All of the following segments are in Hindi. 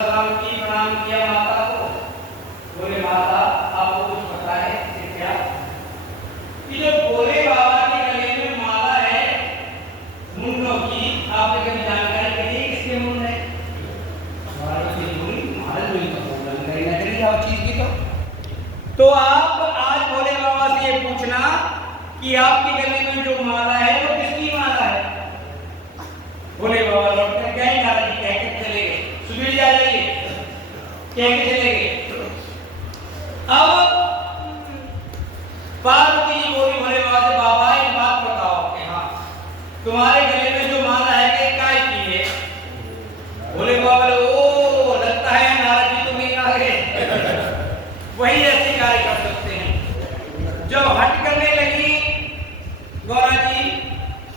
सलाम की प्रणाम किया माता को। बोले माता आपको कुछ पता है क्या कि जो भोले बाबा के गले में माला है मुंडों की, आपने कभी जानकारी करी है किसके मुंड है? चीज की तो आप आज भोले बाबा से ये पूछना कि आपके गले में जो माला है वो किसकी माला है? भोले बाबा लौट कर गए, नारद जी कह के चले गए, सुबह जा जाइए कह के चले गए। अब पार्वती जी बोली भोले बाबा से, बाबा एक बात बताओ कि हाँ तुम्हारे गले में जो माला है कि काय की है? भोले बाबा बोले ओ लगता है नारद जी तो नहीं आ गए। वही ऐसे कार्य कर सकते हैं। जब हट करने लगी गौरा जी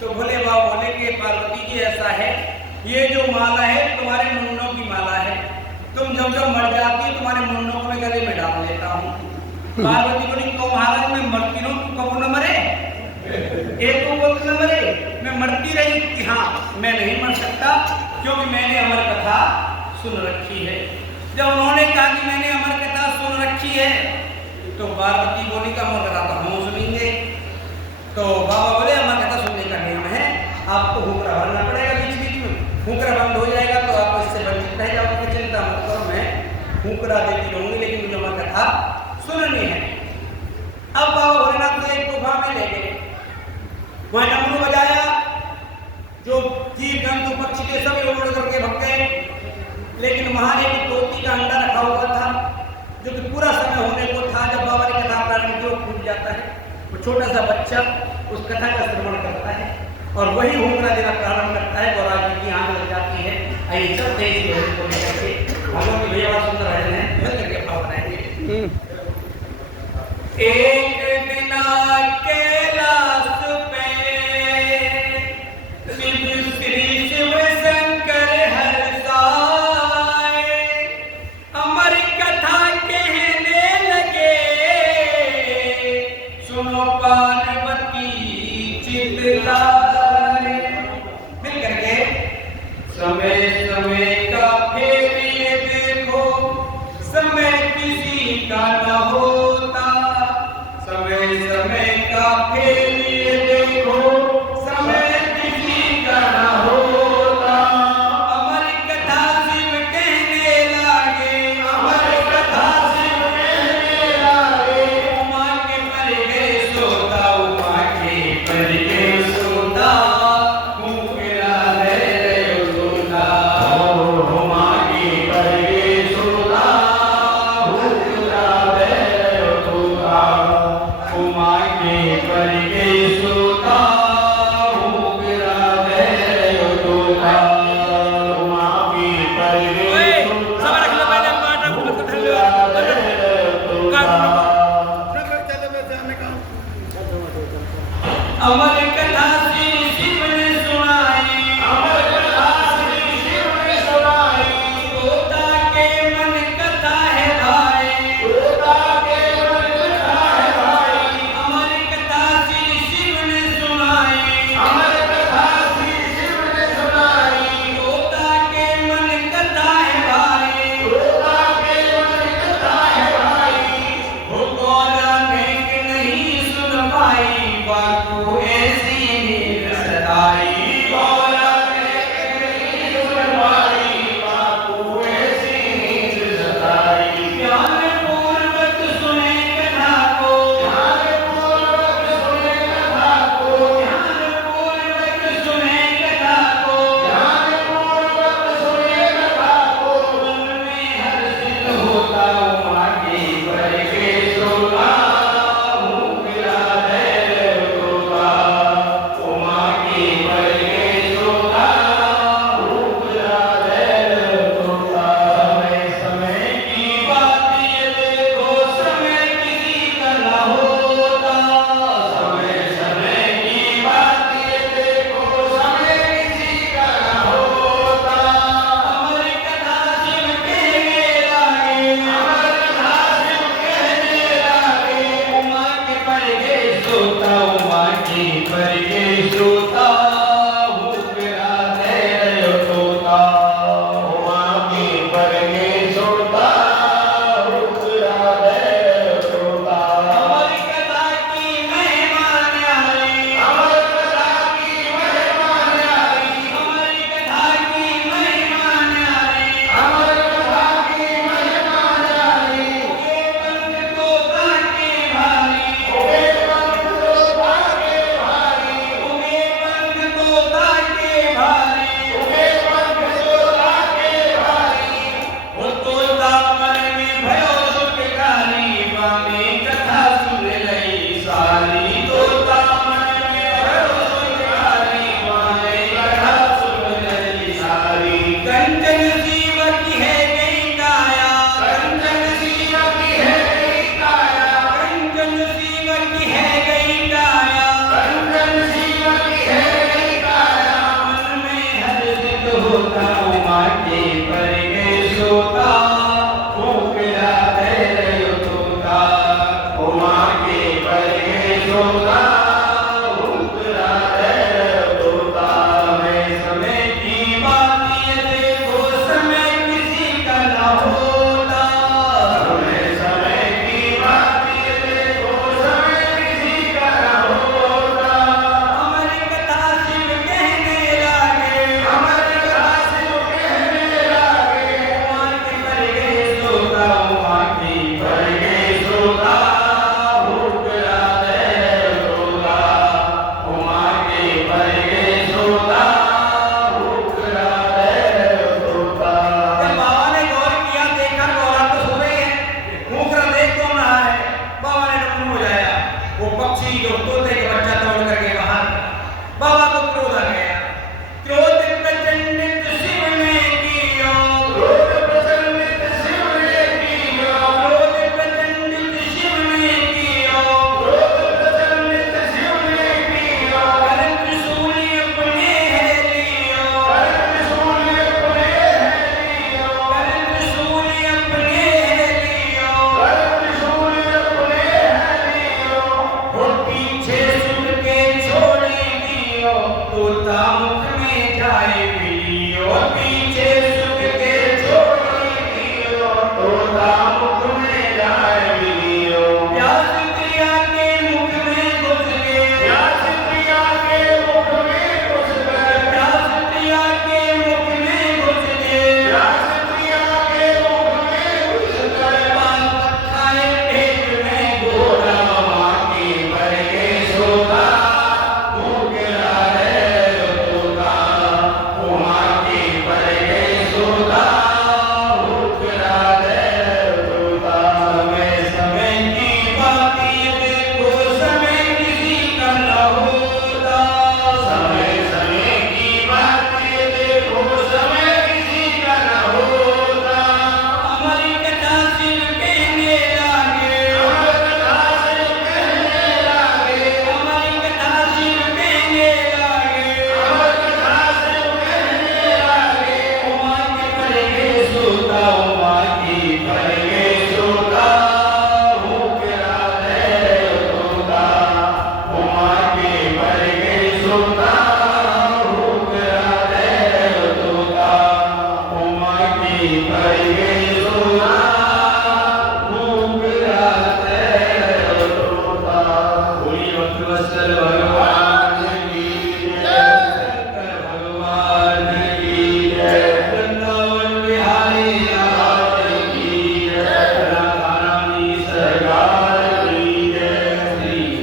तो भोले बाबा बोले कि पार्वती जी ऐसा है, ये जो माला है तुम्हारे मुंडों की माला है, तुम जब जब मर जाती है तुम्हारे मुंडों को मैं गले में डाल लेता हूँ। पार्वती बोली तो महाराज मैं मरती रहूं तुम कबू न मरे? एक तो बोलते न मरे, मैं मरती रही कि हाँ मैं नहीं मर सकता क्योंकि मैंने अमर कथा सुन रखी है। जब उन्होंने कहा कि मैंने अमर कथा सुन रखी है तो पार्वती बोली का अमर कथा तो हम सुनेंगे। तो बाबा बोले अमर कथा सुनने का नियम है, आपको हुक्रा भरना पड़ेगा, बीच बीच में हुक्रा बंद हो जाएगा तो आप इससे वंचित रह जाओगे। चिंता मत करो, मैं हुक्रा देती रहूंगी लेकिन मुझे अमर कथा सुननी है। अब बाबा भोलेनाथ को एक गुफा में ले गए, वहां डमरू बजाया, जो जीव जंतु पक्षी के सब उड़ करके भग गए, लेकिन वहां एक तोती का अंडा रखा हुआ था जो कि पूरा समय होने को था। जब बाबा ने कथा प्रारंभ की वो फूट जाता है, वो छोटा सा बच्चा उस कथा का श्रवण करता है और वही हुक्रा देना प्रारंभ करता है। गौरा जी की आंख लग जाती है। आइए चलते हैं इस भजन को लेकर के, भगवान की भैया सुंदर भजन है, मिल करके भाव बनाएंगे। एक दिन कैलाश पे शिव श्री शिव शंकर हर्षाए, अमर कथा कहने लगे, सुनो पार्वती चितलाए। मिल करके समय समय का फेर ये देखो, समय किसी का न होता, समय समय का फेर ये देखो, समय किसी का न होता। अमर कथा शिव कहने लागे, अमर कथा शिव कहने लागे, उमा के पर गए सोता, उमा के पर गए सोता, हुक्रा दे रे सोता, उमा के पर गए सोता, हुक्रा दे रे सोता, उमा के पर गए सोता, हुक्रा दे रे सोता, उमा के पर गए सोता, सब रख लो पहले पाठ रखो मत धर लो अमर कथा श्री शिव ने सुनाई, अमर कथा श्री शिव ने सुनाई, तोता के मन कथा है भाई, तोता के मन कथा है भाई, अमर कथा श्री शिव ने सुनाई, अमर कथा श्री शिव ने सुनाई, तोता के मन कथा है भाई, तोता के मन कथा है भाई, वो गौरा ने नहीं सुन पाई, बाको ऐसे के लिए